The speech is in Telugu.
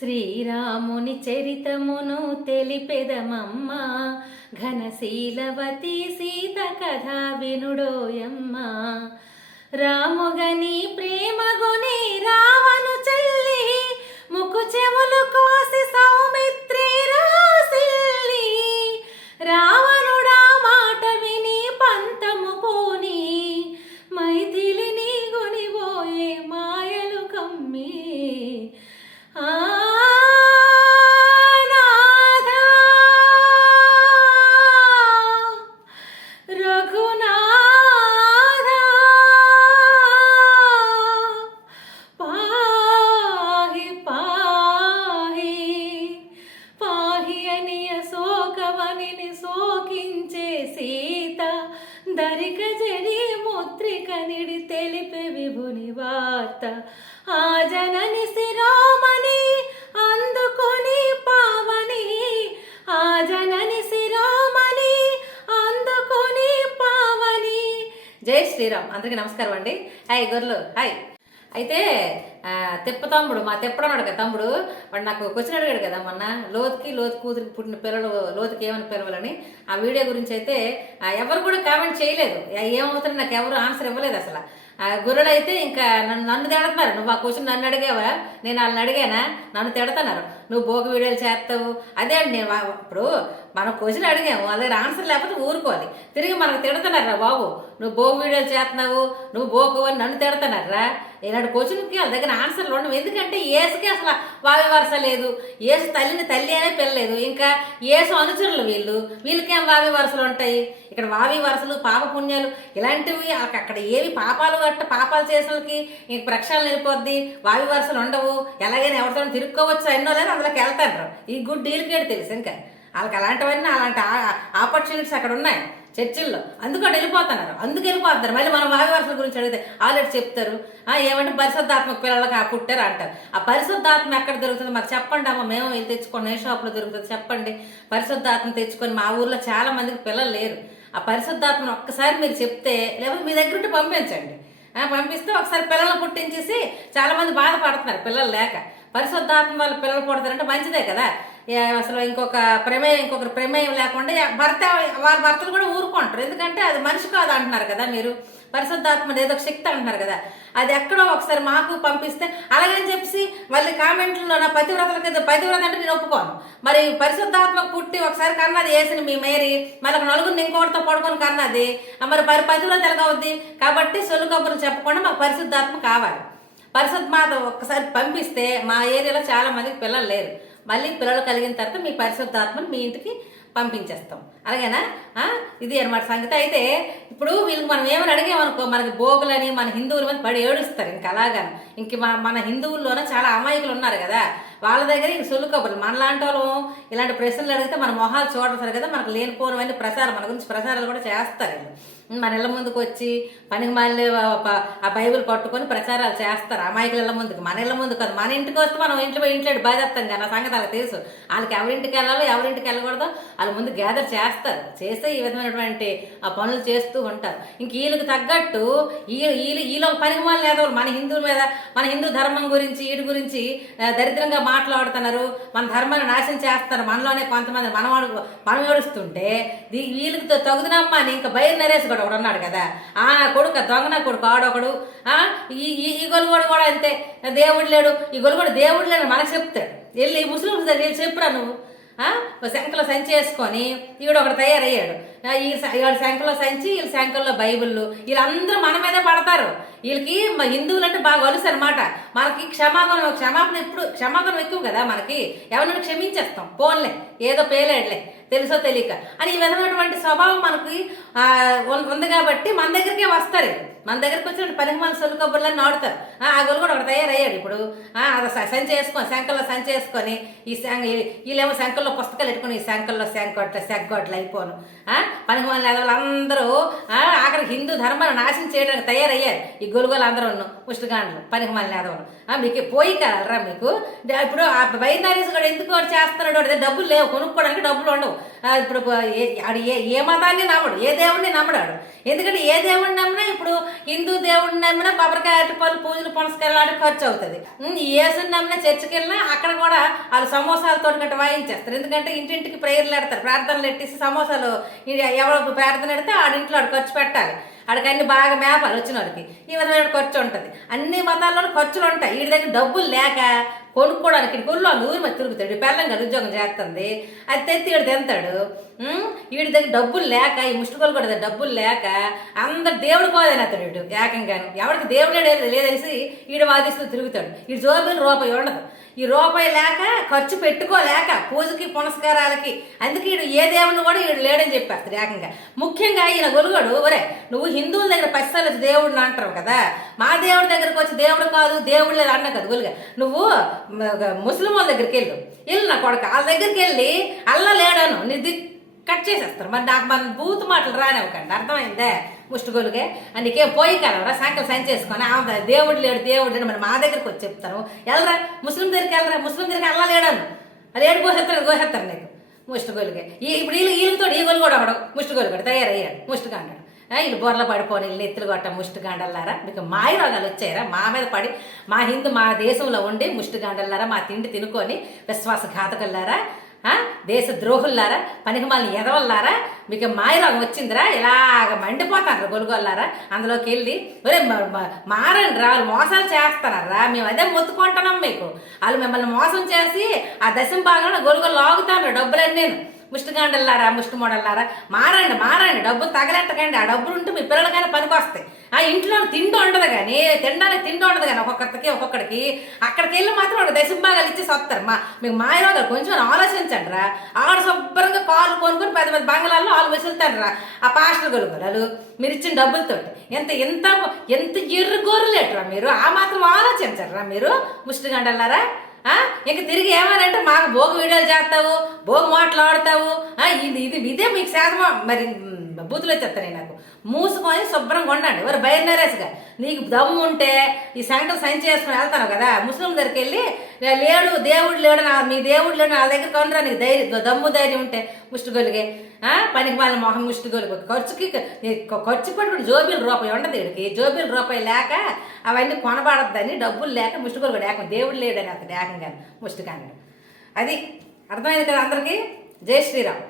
శ్రీరాముని చరితమును తెలిపెదమమ్మ. ఘనశీలవతి సీత కథ వినుడోయమ్మ. రాముగని ప్రేమగుని రావణు వార్త. ఆ జనని శిరోమణి అందుకొని పావని. ఆ జనని శిరోమణి అందుకొని పావని. జై శ్రీరామ్. అందరికీ నమస్కారం అండి. హాయ్ గొర్రెలు. హాయ్. అయితే తెప్ప తమ్ముడు మా తిప్పడు అన్నాడు కదా తమ్ముడు. వాడు నాకు క్వశ్చన్ అడిగాడు కదా మొన్న లోతుకి లోతు కూతురికి పుట్టిన పిల్లలు లోతుకి ఏమని పిలవాలని. ఆ వీడియో గురించి అయితే ఎవరు కూడా కామెంట్ చేయలేదు. ఆ, ఏమవుతుంది నాకు ఎవరు ఆన్సర్ ఇవ్వలేదు అసలు. ఆ గుర్రెలు అయితే ఇంకా నన్ను నన్ను తిడుతున్నారు నువ్వు ఆ క్వశ్చన్ నన్ను అడిగావా నేను వాళ్ళని అడిగానా నన్ను తిడుతున్నారు నువ్వు భోగ వీడియోలు చేస్తావు. అదే అండి నేను ఇప్పుడు మనం క్వశ్చన్ అడిగాము అదే ఆన్సర్ లేకపోతే ఊరుకోవాలి. తిరిగి మనకు తిడుతున్నారా బాబు. నువ్వు భోగి వీడియోలు చేస్తున్నావు నువ్వు భోగు అని నన్ను తిడుతున్నారా ఈనాడు క్వశ్చన్కి వాళ్ళ దగ్గర ఆన్సర్లు ఉండవు. ఎందుకంటే ఏసుకి అసలు వావి వరస లేదు. ఏసు తల్లిని తల్లి అనే పిల్లలేదు ఇంకా ఏసు అనుచరులు వీళ్ళు. వీళ్ళకేం వావి వరసలు ఉంటాయి? ఇక్కడ వావి వరసలు పాప పుణ్యాలు ఇలాంటివి అక్కడ ఏవి పాపాలు అట్ట పాపాలు చేసినకి ఇంక ప్రక్షాళన వెళ్ళిపోద్ది వావి వరసలు ఉండవు. ఎలాగైనా ఎవరితో తిరుక్కోవచ్చు ఎన్నో లేదు అందులోకి వెళ్తారు ఈ గుడ్ డీల్కేడు తెలుసు ఇంకా. వాళ్ళకి అలాంటివన్నీ అలాంటి ఆపర్చునిటీస్ అక్కడ ఉన్నాయి చర్చిల్లో. అందుకు అటు వెళ్ళిపోతున్నారు. అందుకు వెళ్ళిపోతున్నారు. మళ్ళీ మనం వావి గురించి అడిగితే ఆల్రెడీ చెప్తారు. ఆ, ఏమంటే పరిశుద్ధాత్మ పిల్లలకి ఆ పుట్టారు అంటారు. ఆ పరిశుద్ధాత్మ ఎక్కడ దొరుకుతుంది? మాకు చెప్పండి అమ్మ. మేము వెళ్ళి తెచ్చుకోండి ఏ షాప్లో దొరుకుతుంది చెప్పండి. పరిశుద్ధాత్మ తెచ్చుకొని మా ఊర్లో చాలా మందికి పిల్లలు లేరు. ఆ పరిశుద్ధాత్మను ఒక్కసారి మీరు చెప్తే లేకపోతే మీ దగ్గర ఉంటే పంపించండి. పంపిస్తే ఒకసారి పిల్లలు పుట్టించేసి చాలా మంది బాధపడుతున్నారు పిల్లలు లేక. పరిశుద్ధాత్మ వాళ్ళ పిల్లలు పుడతారంటే మంచిదే కదా. అసలు ఇంకొక ప్రమేయం ఇంకొకరు ప్రమేయం లేకుండా భర్త వాళ్ళ భర్తలు కూడా ఊరుకుంటారు. ఎందుకంటే అది మనిషి కాదు అంటున్నారు కదా మీరు. పరిశుద్ధాత్మ ఏదో ఒక శక్తి అంటున్నారు కదా. అది ఎక్కడో ఒకసారి మాకు పంపిస్తే అలాగని చెప్పి మళ్ళీ కామెంట్లో నా పతివ్రతలకి పతివ్రత అంటే నేను ఒప్పుకోను. మరి పరిశుద్ధాత్మ పుట్టి ఒకసారి కన్నది వేసిన మీ మేరీ మనకు నలుగురిని ఇంకోటితో పడుకొని కన్నది మరి పరి పతివ్రత ఎలాగవుద్ది? కాబట్టి సొల్లు కబుర్లు చెప్పకుండా మాకు పరిశుద్ధాత్మ కావాలి. పరిశుద్ధాత్మ ఒక్కసారి పంపిస్తే మా ఏరియాలో చాలా మందికి పిల్లలు లేరు. మళ్ళీ పిల్లలు కలిగిన తర్వాత మీ పరిశుద్ధాత్మను మీ ఇంటికి పంపించేస్తాం. అలాగేనా? ఇది అనమాట సంగతి. అయితే ఇప్పుడు వీళ్ళకి మనం ఏమని అడిగామనుకో మనకి భోగులని మన హిందువుల మీద పడి ఏడుస్తారు. ఇంకా అలాగాను ఇంక మన మన హిందువుల్లోనే చాలా అమాయకులు ఉన్నారు కదా. వాళ్ళ దగ్గర ఇంక సొల్లు కబుర్లు. మనలాంటి వాళ్ళు ఇలాంటి ప్రశ్నలు అడిగితే మన మొహాలు చూడతారు కదా. మనకు లేనిపోనివన్నీ ప్రచారం మన గురించి ప్రసారాలు కూడా చేస్తారు వీళ్ళు. మన ఇళ్ళ ముందుకు వచ్చి పనికి మళ్ళీ ఆ బైబిల్ పట్టుకొని ప్రచారాలు చేస్తారు. అమాయకుల ఇళ్ళ ముందుకు మన ఇళ్ళ ముందుకు కాదు. మన ఇంటికి వస్తే మనం ఇంట్లో ఇంట్లో బాధేస్తాం కదా ఆ సంగతి వాళ్ళకి తెలుసు. వాళ్ళకి ఎవరింటికి వెళ్ళాలో ఎవరింటికి వెళ్ళకూడదో వాళ్ళ ముందు గ్యాదర్ చేస్తారు. చేస్తే ఈ విధమైనటువంటి ఆ పనులు చేస్తూ ఉంటారు. ఇంక వీళ్ళకి తగ్గట్టు ఈ వీళ్ళు వీళ్ళు పనికి మళ్ళీ లేదో మన హిందువుల మీద మన హిందూ ధర్మం గురించి వీటి గురించి దరిద్రంగా మాట్లాడుతున్నారు. మన ధర్మాన్ని నాశనం చేస్తారు. మనలోనే కొంతమంది మనవాడు మనం ఏడుస్తుంటే వీళ్ళకి తగుదనమ్మా అని ఇంకా బయలు నరేష్ కూడా ఒకడు ఉన్నాడు కదా. ఆ నా కొడుకు దొంగ నా కొడుకు ఆడొకడు ఆ, ఈ ఈ- ఈ గొలుగోడు కూడా అంతే. దేవుడు లేడు. ఈ గొలుగోడు దేవుడు లేడు మనకు చెప్తాడు. వెళ్ళి ముసలి వెళ్ళి చెప్పురా నువ్వు? ఆ? సంచి వేసుకొని ఈవిడ ఒకడు తయారయ్యాడు. ఈ స- శంఖలో సంచి వీళ్ళ శంఖంలో బైబిళ్ళు. వీళ్ళందరూ మన మీదే పడతారు. వీళ్ళకి హిందువులంటే హిందువులు అంటే బాగా వలుసు అనమాట మనకి క్షమాగుణం క్షమాపణ ఎప్పుడు క్షమాగుణం ఎక్కువ కదా మనకి. ఎవరిని క్షమించేస్తాం. పోన్లే. ఏదో పేలేడులే. తెలుసో తెలియక. అని ఈ విధమైనటువంటి స్వభావం మనకి ఉంది కాబట్టి మన దగ్గరికే వస్తారు. మన దగ్గరికి వచ్చిన పనికి మన సొల్లు కబుర్లని నాడుతారు. ఆ గొలు కూడా ఒకటి తయారయ్యాడు ఇప్పుడు. సంచి వేసుకొని శంకల్లో సంచి వేసుకొని ఈ శంఖ వీళ్ళేమో శంకల్లో పుస్తకాలు పెట్టుకుని ఈ శంకల్లో శంకొట్ల సెగ్గొట్లు అయిపోను. ఆ? పనికి అందరూ ఆ, ఆఖరి హిందూ ధర్మాన్ని నాశనం చేయడానికి తయారయ్యారు. ఈ గొలుగోలు అందరూ ముష్టిగాండ్లు పనికిమాల యాదవులు మీకు పోయి కలరా మీకు? ఇప్పుడు ఆ వైద్యనరీస్ కూడా ఎందుకు చేస్తున్నాడు? వాడి డబ్బులు లేవు కొనుక్కోవడానికి డబ్బులు ఉండవు. ఇప్పుడు ఏ- ఆడు ఏ ఏ మతాన్ని నమ్మడు ఏ దేవుడిని నమ్మడాడు ఎందుకంటే ఏ దేవుడిని నమ్మినా ఇప్పుడు హిందూ దేవుడిని నమ్మినా కొబ్బరికాయ అరటిపళ్ళు పూజలు పునస్కారాలు ఆడి ఖర్చు అవుతుంది. ఏసుని ఈ నమ్మినా చర్చికి వెళ్ళినా అక్కడ కూడా వాళ్ళు సమోసాలతో గట్ట వాయించేస్తారు. ఎందుకంటే ఇంటింటికి ప్రేయర్లు పెడతారు ప్రార్థనలు ఎట్టేసి సమోసాలు ఎవరు ప్రార్థన పెడితే ఆడింట్లో ఆడు ఖర్చు పెట్టాలి. ఆడికన్నీ బాగా మేపాలి వచ్చిన వాడికి ఈ విధమైన ఖర్చు ఉంటుంది. అన్ని మతాల్లోనూ ఖర్చులు ఉంటాయి. వీడి దగ్గర డబ్బులు లేక కొనుక్కోవడానికి కొళ్ళు ఊరి మీద తిరుగుతాడు పెళ్ళంగా ఉద్యోగం చేస్తుంది. అది తెత్తి వీడు తింటాడు వీడి దగ్గర డబ్బులు లేక ఈ ముష్టికోలు కూడా డబ్బులు లేక అందరు దేవుడు కోదని అతడు వీడు ఏకంగాను. ఎవరికి దేవుడే లేదనేసి వీడు వాదిస్తూ తిరుగుతాడు. వీడు జోబీలు రూపాయి ఉండదు. ఈ రూపాయి లేక ఖర్చు పెట్టుకోలేక పూజకి పునస్కారాలకి అందుకే వీడు ఏ దేవుడిని కూడా వీడు లేడని చెప్పేస్తాడు ఏకంగా. ముఖ్యంగా ఈయన గొలుగడు ఒరే నువ్వు హిందువుల దగ్గర పసితల దేవుడిని అంటారు కదా. మా దేవుడి దగ్గరకు వచ్చి దేవుడు కాదు దేవుడు లేదు అన్న కదా గొలుగా. నువ్వు ముస్లిం వాళ్ళ దగ్గరికి వెళ్ళు. వెళ్ళు నా కొడుకు. వాళ్ళ దగ్గరికి వెళ్ళి అల్లా లేడాను నీ ది- కట్ చేసేస్తారు. మరి నాకు మన బూత్ మాటలు రానివ్వకండి. అర్థమైందే? ముష్టిగోలుగే అందుకే పోయి కలవరా సాయంకాలం సంచేసుకొని ఆ దేవుడు లేడు దేవుడు లేడు మరి మా దగ్గరికి వచ్చి చెప్తారు. వెళ్ళరా ముస్లిం దగ్గరికి వెళ్ళరా ముస్లిం దగ్గరికి అల్లా లేడాను. అది ఏడు కోసేస్తారు కోసేస్తారు నీకు. ముష్టిగోలుగే ఈ ఇప్పుడు వీళ్ళు వీళ్ళతో ఈ గోలు కూడా అవడం ముష్టిగోలు కూడా తయారయ్యాడు. ముష్టిగా అంటాడు. వీళ్ళు బొర్రలు పడిపోని వీళ్ళు ఎత్తులు కొట్ట ముష్టిగాండల్లారా మీకు మాయ రోగాలు వచ్చాయరా? మా మీద పడి మా హిందూ మా దేశంలో ఉండి ముష్టిగాండల్లారా మా తిండి తినుకొని విశ్వాసఘాతకులారా దేశ ద్రోహుల్లారా? పనికిమాలని ఎదవల్లారా? మీకు మాయరోగం వచ్చిందిరా? ఇలాగ మండిపోతారు గొలుగొల్లారా? అందులోకి వెళ్ళి ఒరే మారండి రా వాళ్ళు మోసాలు చేస్తారా మేము అదే మొత్తుకుంటున్నాం మీకు. వాళ్ళు మిమ్మల్ని మోసం చేసి ఆ దశం భాగంలో గొలుగొలు లాగుతాను డబ్బులన్నీ నేను ముష్టిగాండల్లారా ముష్టి మోడల్లారా మారండి మారండి. డబ్బులు తగలెట్టకండి. ఆ డబ్బులు ఉంటే మీ పిల్లలకైనా పనికొస్తాయి. ఆ ఇంట్లో తిండి ఉండదు కానీ తినడానికి తిండి ఉండదు కానీ ఒక్కొక్కరికి ఒక్కొక్కడికి అక్కడికి వెళ్ళి మాత్రం ఒక దశభాగాలు ఇచ్చి వస్తారు మా మీకు మాయరోగాలు కొంచెం ఆలోచించండి రా. ఆడ శుభ్రంగా కాలు కొనుక్కొని పెద్ద పెద్ద బంగ్లాల్లో ఆలు వసులుతాడు రా. ఆ పాస్టర్ గొలుగులు మీరు ఇచ్చిన డబ్బులతో ఎంత ఎంత ఎంత ఎర్ర గోరులేటరా మీరు? ఆ మాత్రం ఆలోచించరా మీరు ముష్టిగండల్లారా? ఇంక తిరిగి ఏమనంటే మాకు భోగి వీడియోలు చేస్తావు భోగి మాట్లాడతావు ఆడతావు ఇది ఇది ఇదే మీకు శాతమా మరి బూతులు వచ్చేస్తాయి నాకు. మూసుకొని శుభ్రంగా ఉండండి ఎవరు బయలుదేరేసిగా నీకు దమ్ము ఉంటే ఈ సంకట సైన్ చేసుకుని వెళ్తాను కదా. ముస్లిం దగ్గరికి వెళ్ళి లేడు దేవుడు లేడు నా మీ దేవుడు లేడు నా దగ్గర కొనరా నీకు ధైర్యం దమ్ము ధైర్యం ఉంటే. ముష్టిగొలిగే పనికి వాళ్ళ మొహం ముష్టిగొలుగు ఖర్చుకి ఖర్చు పెట్టుకుని జోబీలు రూపాయి ఉండదు వీడికి జోబీలు రూపాయి లేక అవన్నీ కొనబడద్దని డబ్బులు లేక ముష్టిగొలుగు ఏకం దేవుడు లేడని అతను ఏకంగా ముష్టికాంగడు అది అర్థమైంది కదా అందరికీ? జై శ్రీరామ్.